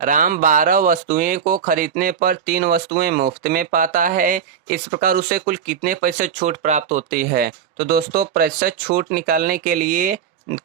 राम 12 वस्तुएं को खरीदने पर 3 वस्तुएं मुफ्त में पाता है। इस प्रकार उसे कुल कितने प्रतिशत छूट प्राप्त होती है? तो दोस्तों प्रतिशत छूट निकालने के लिए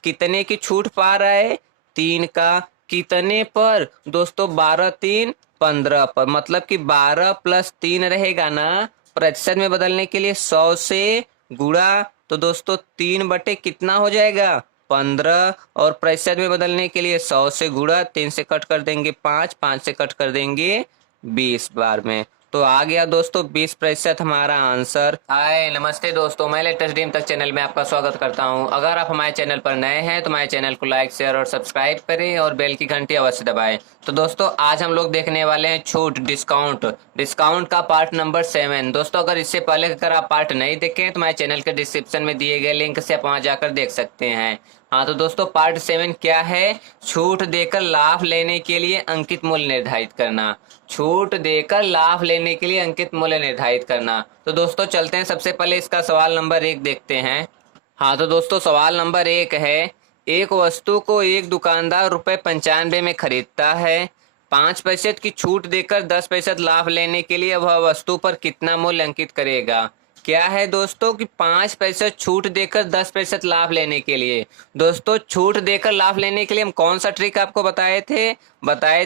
कितने की छूट पा रहा है? 3 का। कितने पर? दोस्तों 12 3 15 पर, मतलब कि 12 प्लस 3 रहेगा ना। प्रतिशत में बदलने के लिए 100 से गुणा, तो दोस्तों 3 बटे कितना हो जाएगा? 15। और प्रतिशत में बदलने के लिए 100 से गुणा, 3 से कट कर देंगे 5, 5 से कट कर देंगे 20 बार में। तो आ गया दोस्तों 20% हमारा आंसर। हाय नमस्ते दोस्तों, मैं लेटेस्ट ड्रीम तक चैनल में आपका स्वागत करता हूं। अगर आप हमारे चैनल पर नए हैं तो हमारे चैनल को लाइक शेयर और सब्सक्राइब करें और बेल की घंटी अवश्य दबाएं। तो दोस्तों आज हम लोग देखने वाले हैं छूट, डिस्काउंट डिस्काउंट का पार्ट नंबर 7। दोस्तों अगर इससे पहले अगर आप पार्ट नहीं देखे तो हमारे चैनल के डिस्क्रिप्शन में दिए गए लिंक से आप वहां जाकर देख सकते हैं। हाँ तो दोस्तों पार्ट 7 क्या है? छूट देकर लाभ लेने के लिए अंकित मूल्य निर्धारित करना। छूट देकर लाभ लेने के लिए अंकित मूल्य निर्धारित करना। तो दोस्तों चलते हैं, सबसे पहले इसका सवाल नंबर 1 देखते हैं। हाँ तो दोस्तों सवाल नंबर 1 है, एक वस्तु को एक दुकानदार ₹95 में खरीदता है। 5% की छूट देकर 10% लाभ लेने के लिए वह वस्तु पर कितना मूल्य अंकित करेगा? क्या है दोस्तों कि 5% छूट देकर 10% लाभ लेने के लिए। दोस्तों छूट देकर लाभ लेने के लिए हम कौन सा ट्रिक आपको बताए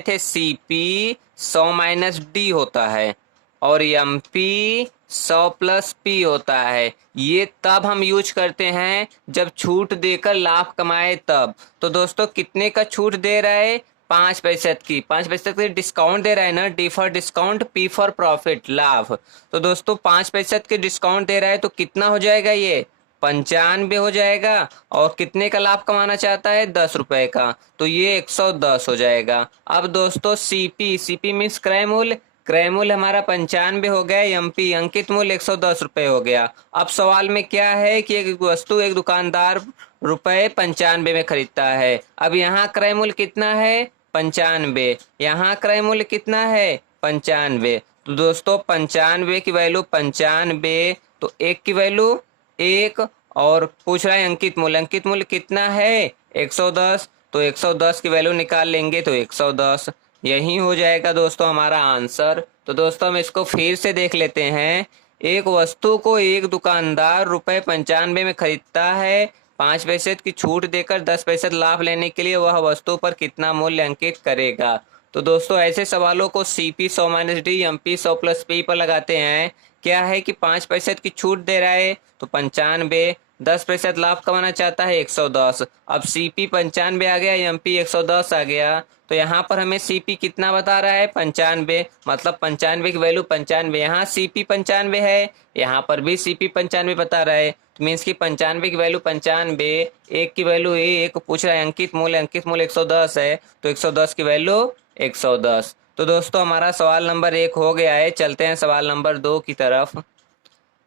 थे CP 100 - D होता है और MP 100 + P होता है। ये तब हम यूज करते हैं जब छूट देकर लाभ कमाए तब। तो दोस्तों कितने का छूट दे रहा है? 5% की। 5% की डिस्काउंट दे रहा है ना। D for discount, P for profit, लाभ। तो दोस्तों 5% के डिस्काउंट दे रहा है तो कितना हो जाएगा? ये 95 हो जाएगा। और कितने का लाभ कमाना चाहता है? 10 रुपए का, तो ये 110 हो जाएगा। अब दोस्तों CP मीन्स क्रय मूल्य, क्रय मूल्य हमारा 95 हो गया। MP अंकित मूल्य 110 रुपए हो गया। अब सवाल में क्या है कि एक वस्तु एक दुकानदार ₹95 में खरीदता है। अब यहाँ क्रय मूल्य कितना है? 95। यहाँ क्रय मूल्य कितना है? 95। तो दोस्तों 95 की वैल्यू 95, तो एक की वैल्यू 1। और पूछ रहा है अंकित मूल्य, अंकित मूल्य कितना है? 110। तो 110 की वैल्यू निकाल लेंगे तो 110, यही हो जाएगा दोस्तों हमारा आंसर। तो दोस्तों हम इसको फिर से देख लेते हैं। एक वस्तु को एक दुकानदार ₹95 में खरीदता है। 5% की छूट देकर 10% लाभ लेने के लिए वह वस्तु पर कितना मूल्य अंकित करेगा? तो दोस्तों ऐसे सवालों को CP 100 - D, MP 100 + P पर लगाते हैं। क्या है कि 5% की छूट दे रहा है तो 95, 10% लाभ कमाना चाहता है 110। अब CP 95 आ गया, MP 110 आ गया। तो यहाँ पर हमें CP कितना बता रहा है? 95, मतलब 95 की वैल्यू 95। यहाँ CP 95 है, यहाँ पर भी CP 95 बता रहा है। तो मीन्स की 95 की वैल्यू 95, एक की वैल्यू 1 पूछ रहा है। अंकित मूल्य 110 है, तो 110 की वैल्यू 110। तो दोस्तों हमारा सवाल नंबर 1 हो गया है। चलते हैं सवाल नंबर 2 की तरफ।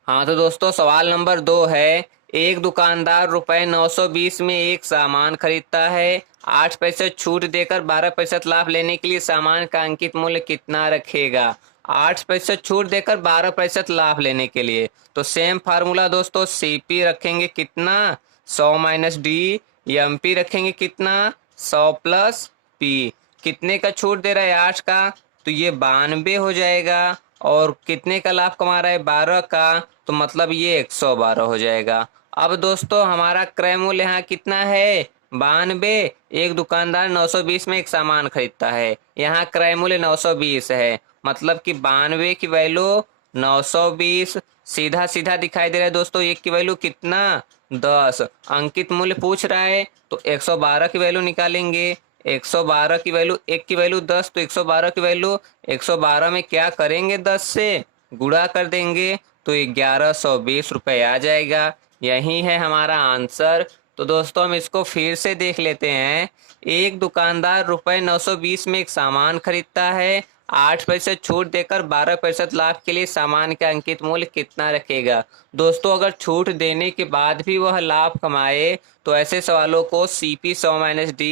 हाँ तो दोस्तों सवाल नंबर 2 है, एक दुकानदार ₹920 में एक सामान खरीदता है। 8% छूट देकर 12% लाभ लेने के लिए सामान का अंकित मूल्य कितना रखेगा? 8% छूट देकर 12% लाभ लेने के लिए तो सेम फार्मूला दोस्तों, CP रखेंगे कितना? 100 - D। MP रखेंगे कितना? 100 + P। कितने का छूट दे रहा है? 8 का, तो ये 92 हो जाएगा। और कितने का लाभ कमा रहा है? 12 का, तो मतलब ये 112 हो जाएगा। अब दोस्तों हमारा क्रय मूल्य यहाँ कितना है? 92। एक दुकानदार 920 में एक सामान खरीदता है। यहाँ क्रय मूल्य 920 है, मतलब कि 92 की वैल्यू 920। सीधा सीधा दिखाई दे रहा है दोस्तों। एक की वैल्यू कितना? 10। अंकित मूल्य पूछ रहा है तो 112 की वैल्यू निकालेंगे। 112 की वैल्यू, एक की वैल्यू 10, तो 112 की वैल्यू 112 में क्या करेंगे? 10 से गुणा कर देंगे तो 1120 रुपये आ जाएगा। यही है हमारा आंसर। तो दोस्तों हम इसको फिर से देख लेते हैं। एक दुकानदार ₹920 में एक सामान खरीदता है। 8% छूट देकर 12% लाभ के लिए सामान का अंकित मूल्य कितना रखेगा? दोस्तों अगर छूट देने के बाद भी वह लाभ कमाए तो ऐसे सवालों को CP 100 - D,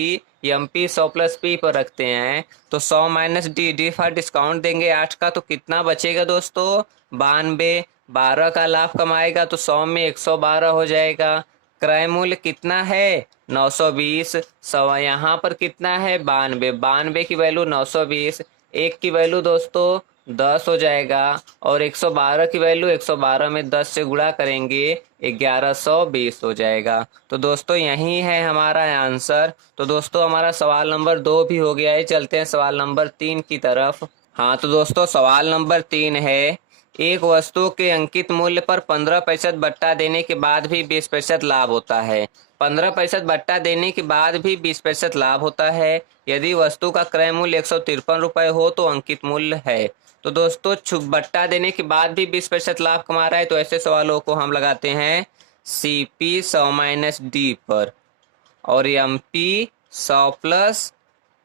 MP 100 + P पर रखते हैं। तो 100 - D फॉर डिस्काउंट देंगे 8 का, तो कितना बचेगा दोस्तों? 92। 12 का लाभ कमाएगा तो 100 में 112 हो जाएगा। क्रय मूल्य कितना है 920। सवा यहाँ पर कितना है 92, 92 की वैल्यू 920, एक की वैल्यू दोस्तों 10 हो जाएगा और 112 की वैल्यू 112 में 10 से गुणा करेंगे 1120 हो जाएगा। तो दोस्तों यही है हमारा आंसर। तो दोस्तों हमारा सवाल नंबर 2 भी हो गया है। चलते हैं सवाल नंबर 3 की तरफ। हाँ तो दोस्तों सवाल नंबर 3 है, एक वस्तु के अंकित मूल्य पर 15% बट्टा देने के बाद भी 20% लाभ होता है। 15% बट्टा देने के बाद भी 20% लाभ होता है। यदि वस्तु का क्रय मूल्य 153 रुपये हो तो अंकित मूल्य है। तो दोस्तों बट्टा देने के बाद भी 20% लाभ कमा रहा है, तो ऐसे सवालों को हम लगाते हैं CP 100 माइनस डी पर और MP 100 प्लस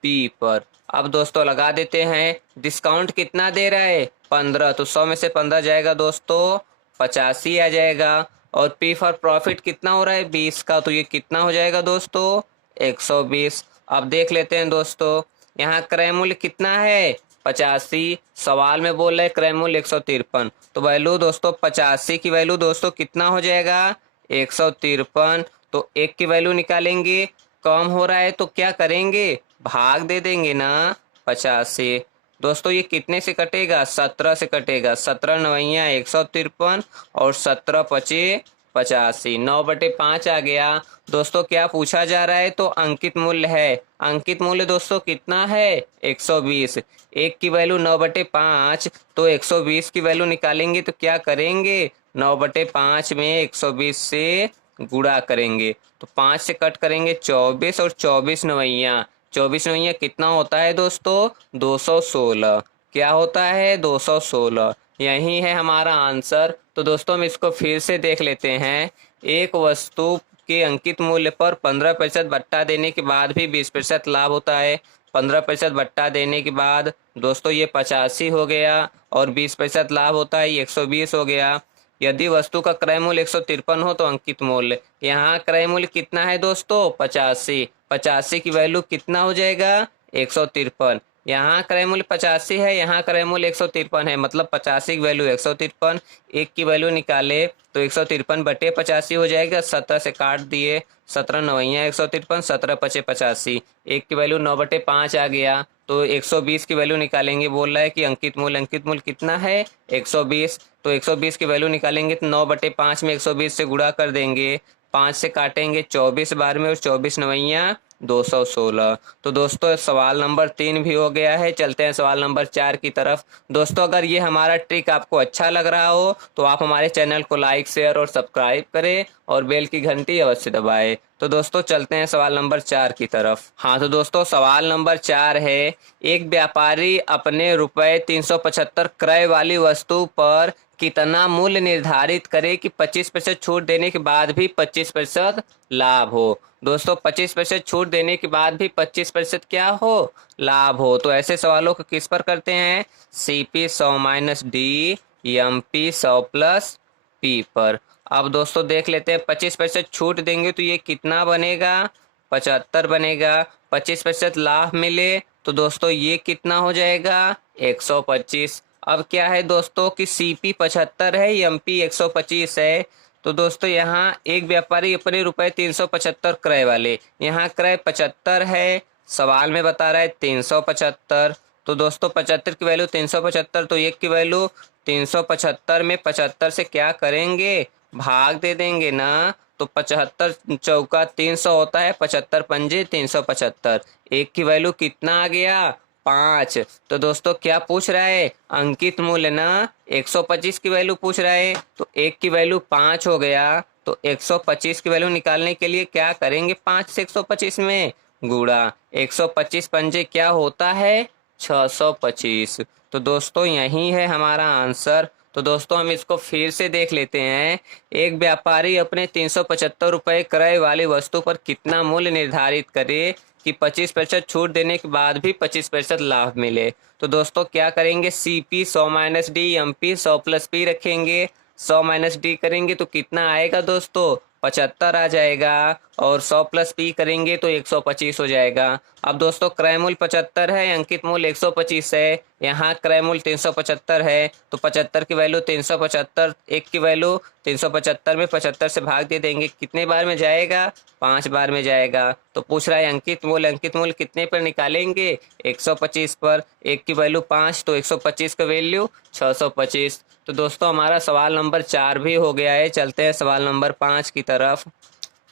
P पर। अब दोस्तों लगा देते हैं, डिस्काउंट कितना दे रहा है 15, तो 100 में से 15 जाएगा दोस्तों 85 आ जाएगा। और P फॉर प्रॉफिट कितना हो रहा है 20 का, तो ये कितना हो जाएगा दोस्तों 120। अब देख लेते हैं दोस्तों, यहाँ क्रय मूल्य कितना है 85, सवाल में बोल रहे क्रय मूल्य 153, तो वैल्यू दोस्तों 85 की वैल्यू दोस्तों कितना हो जाएगा 153। तो एक की वैल्यू निकालेंगे, कम हो रहा है तो क्या करेंगे भाग दे देंगे ना 50 से। दोस्तों ये कितने से कटेगा 17 से कटेगा, 17 नवैया 153 और 17 पचे 85, 9/5 आ गया। दोस्तों क्या पूछा जा रहा है, तो अंकित मूल्य है। अंकित मूल्य दोस्तों कितना है 120, एक की वैल्यू 9/5, तो 120 की वैल्यू निकालेंगे तो क्या करेंगे 9/5 में 120 से गुणा करेंगे, तो 5 से कट करेंगे 24 और 24 नवैया, 24 नवैया कितना होता है दोस्तों 216। क्या होता है 216, यही है हमारा आंसर। तो दोस्तों हम इसको फिर से देख लेते हैं, एक वस्तु के अंकित मूल्य पर 15% बट्टा देने के बाद भी 20% लाभ होता है। 15% बट्टा देने के बाद दोस्तों ये 85 हो गया और 20% लाभ होता है 120 हो गया। यदि वस्तु का क्रय मूल्य 153 हो तो अंकित मूल्य, यहाँ क्रय मूल्य कितना है दोस्तों 85, 85 की वैल्यू कितना हो जाएगा 153। यहाँ क्रय मूल्य 85 है, यहाँ क्रय मूल्य 153 है, मतलब 85 की वैल्यू 153, एक की वैल्यू निकाले तो 153/85 हो जाएगा, 17 से काट दिए, 17 नवैया 153, 17 पचे 85, एक की वैल्यू 9/5 आ गया। तो 120 की वैल्यू निकालेंगे, बोल रहा है कि अंकित मूल्य कितना है 120, तो 120 की वैल्यू निकालेंगे तो 9/5 में 120 से गुणा कर देंगे, 5 से काटेंगे 24 बार में और 24 नवैया 216। तो दोस्तों सवाल नंबर 3 भी हो गया है। चलते हैं सवाल नंबर 4 की तरफ। दोस्तों अगर ये हमारा ट्रिक आपको अच्छा लग रहा हो तो आप हमारे चैनल को लाइक शेयर और सब्सक्राइब करें और बेल की घंटी अवश्य दबाएं। तो दोस्तों चलते हैं सवाल नंबर 4 की तरफ। हाँ तो दोस्तों सवाल नंबर 4 है, एक व्यापारी अपने रुपए 375 क्रय वाली वस्तु पर कितना मूल्य निर्धारित करे कि 25% छूट देने के बाद भी 25% लाभ हो। दोस्तों 25% छूट देने के बाद भी 25% क्या हो लाभ हो। तो ऐसे सवालों को किस पर करते हैं CP 100 minus D MP 100 plus P पर। अब दोस्तों देख लेते हैं, 25% छूट देंगे तो ये कितना बनेगा 75 बनेगा। 25% लाभ मिले तो दोस्तों ये कितना हो जाएगा 125। अब क्या है दोस्तों कि CP 75 है, MP 125 है। तो दोस्तों यहाँ एक व्यापारी अपने रुपए 375 क्रय वाले, यहाँ क्रय 75 है, सवाल में बता रहा है 375। तो दोस्तों 75 की वैल्यू 375, तो एक की वैल्यू 375 में 75 से क्या करेंगे भाग दे देंगे ना, तो 75 चौका 300 होता है, 75 पंजे 375, एक की वैल्यू कितना आ गया 5। तो दोस्तों क्या पूछ रहा है अंकित मूल्य ना 125 की वैल्यू पूछ रहा है, तो एक की वैल्यू 5 हो गया। तो 125 की वैल्यू निकालने के लिए क्या करेंगे 5 से 125 में गुणा, 125 पंजे क्या होता है 625। तो दोस्तों यही है हमारा आंसर। तो दोस्तों हम इसको फिर से देख लेते हैं, एक व्यापारी अपने 375 रुपये क्रय वाली वस्तु पर कितना मूल्य निर्धारित करे कि 25% छूट देने के बाद भी 25% लाभ मिले। तो दोस्तों क्या करेंगे CP 100 minus D MP 100 plus P रखेंगे, 100 माइनस डी करेंगे तो कितना आएगा दोस्तों 75 आ जाएगा, और 100 प्लस P करेंगे तो 125 हो जाएगा। अब दोस्तों क्रय मूल्य 75 है, अंकित मूल्य 125 है, यहाँ क्रय मूल्य 375 है, तो 75 की वैल्यू 375, एक की वैल्यू 375 में 75 से भाग दे देंगे, कितने बार में जाएगा, 5 बार में जाएगा। तो पूछ रहा है अंकित मूल्य कितने पर निकालेंगे, 125 पर, एक की वैल्यू 5 तो 125 का वैल्यू 625। तो दोस्तों हमारा सवाल नंबर 4 भी हो गया है। चलते हैं सवाल नंबर 5 की तरफ।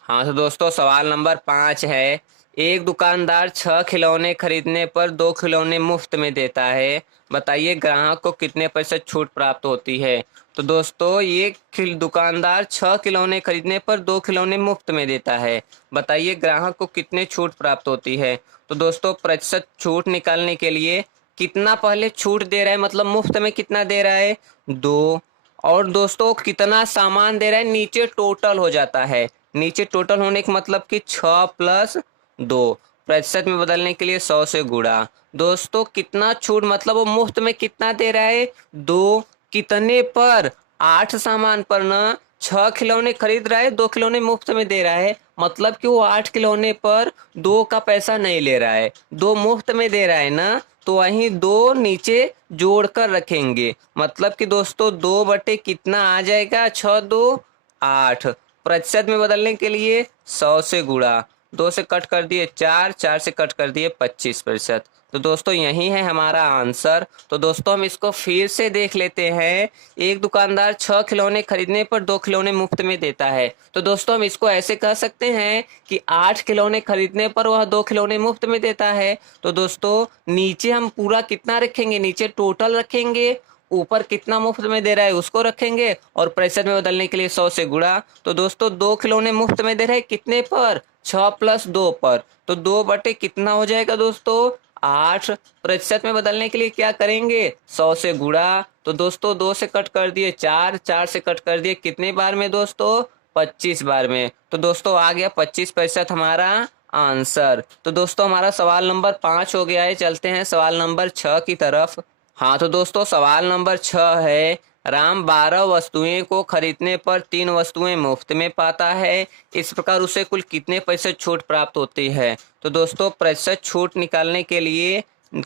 हाँ तो दोस्तों सवाल नंबर 5 है, एक दुकानदार 6 खिलौने खरीदने पर 2 खिलौने मुफ्त में देता है, बताइए ग्राहक को कितने प्रतिशत छूट प्राप्त होती है। तो दोस्तों ये दुकानदार 6 खिलौने खरीदने पर 2 खिलौने मुफ्त में देता है, बताइए ग्राहक को कितने छूट प्राप्त होती है। तो दोस्तों प्रतिशत छूट निकालने के लिए कितना पहले छूट दे रहा है, मतलब मुफ्त में कितना दे रहा है, 2, और दोस्तों कितना सामान दे रहा है, नीचे टोटल हो जाता है, नीचे टोटल होने का मतलब कि 6 प्लस 2, प्रतिशत में बदलने के लिए 100 से गुणा। दोस्तों कितना छूट, मतलब वो मुफ्त में कितना दे रहा है, 2, कितने पर, 8 सामान पर ना, 6 खिलौने खरीद रहा है, 2 खिलौने मुफ्त में दे रहा है, मतलब कि वो 8 खिलौने पर 2 का पैसा नहीं ले रहा है, 2 मुफ्त में दे रहा है ना, तो वहीं 2 नीचे जोड़कर रखेंगे, मतलब कि दोस्तों 2 बटे कितना आ जाएगा, 6 2 8, प्रतिशत में बदलने के लिए 100 से गुणा, 2 से कट कर दिए 4, 4 से कट कर दिए 25%। तो दोस्तों यही है हमारा आंसर। तो दोस्तों हम इसको फिर से देख लेते हैं, एक दुकानदार 6 खिलौने खरीदने पर 2 खिलौने मुफ्त में देता है। तो दोस्तों हम इसको ऐसे कह सकते हैं कि 8 खिलौने खरीदने पर वह 2 खिलौने मुफ्त में देता है। तो दोस्तों नीचे हम पूरा कितना रखेंगे, नीचे टोटल रखेंगे, ऊपर कितना मुफ्त में दे रहा है उसको रखेंगे, और प्रतिशत में बदलने के लिए 100 से गुणा। तो दोस्तों 2 खिलौने मुफ्त में दे रहे हैं कितने पर, 6 प्लस 2 पर, तो 2 बटे कितना हो जाएगा दोस्तों, 8, प्रतिशत में बदलने के लिए क्या करेंगे, 100 से गुणा। तो दोस्तों 2 से कट कर दिए 4, 4 से कट कर दिए कितने बार में दोस्तों, 25 बार में। तो दोस्तों आ गया 25% हमारा आंसर। तो दोस्तों हमारा सवाल नंबर 5 हो गया है। चलते हैं सवाल नंबर 6 की तरफ। हाँ तो दोस्तों सवाल नंबर 6 है, राम 12 वस्तुएं को खरीदने पर 3 वस्तुएं मुफ्त में पाता है, इस प्रकार उसे कुल कितने प्रतिशत छूट प्राप्त होती है। तो दोस्तों प्रतिशत छूट निकालने के लिए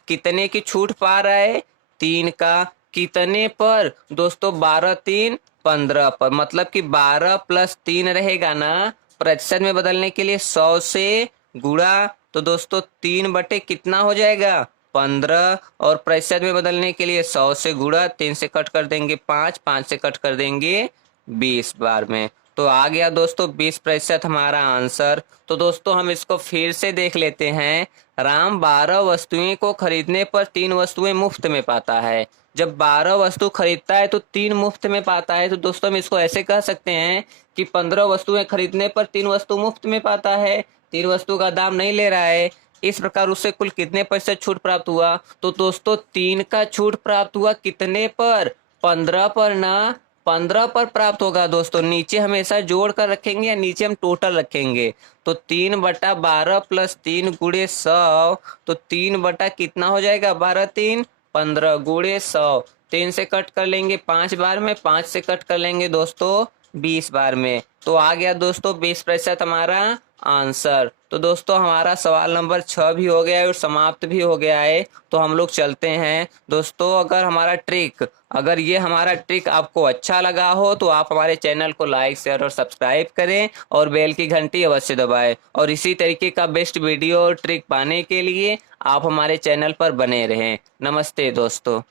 कितने की छूट पा रहा है, 3 का, कितने पर दोस्तों, 12 3 15 पर, मतलब कि 12 प्लस 3 रहेगा ना, प्रतिशत में बदलने के लिए 100 से गुणा। तो दोस्तों 3 बटे कितना हो जाएगा, 15, और प्रतिशत में बदलने के लिए 100 से गुणा, 3 से कट कर देंगे 5, 5 से कट कर देंगे 20 बार में। तो आ गया दोस्तों 20% हमारा आंसर। तो दोस्तों हम इसको फिर से देख लेते हैं, राम 12 वस्तुएं को खरीदने पर 3 वस्तुएं मुफ्त में पाता है। जब 12 वस्तु खरीदता है तो 3 मुफ्त में पाता है। तो दोस्तों हम इसको ऐसे कह सकते हैं कि 15 वस्तुएं खरीदने पर 3 वस्तु मुफ्त में पाता है, 3 वस्तु का दाम नहीं ले रहा है, इस प्रकार उससे कुल कितने प्रतिशत छूट प्राप्त हुआ। तो दोस्तों 3 का छूट प्राप्त हुआ कितने पर, 15 पर ना, 15 पर प्राप्त होगा। दोस्तों नीचे हमेशा जोड़ कर रखेंगे या नीचे हम टोटल रखेंगे। तो 3/12 प्लस 3 गुणे 100, तो 3 कितना हो जाएगा, 12 3 15 गुणे 100, 3 से कट कर लेंगे 5 बार में, 5 से कट कर लेंगे दोस्तों 20 बार में। तो आ गया दोस्तों 20% हमारा आंसर। तो दोस्तों हमारा सवाल नंबर 6 भी हो गया है और समाप्त भी हो गया है। तो हम लोग चलते हैं दोस्तों, अगर ये हमारा ट्रिक आपको अच्छा लगा हो तो आप हमारे चैनल को लाइक शेयर और सब्सक्राइब करें और बेल की घंटी अवश्य दबाएं, और इसी तरीके का बेस्ट वीडियो और ट्रिक पाने के लिए आप हमारे चैनल पर बने रहें। नमस्ते दोस्तों।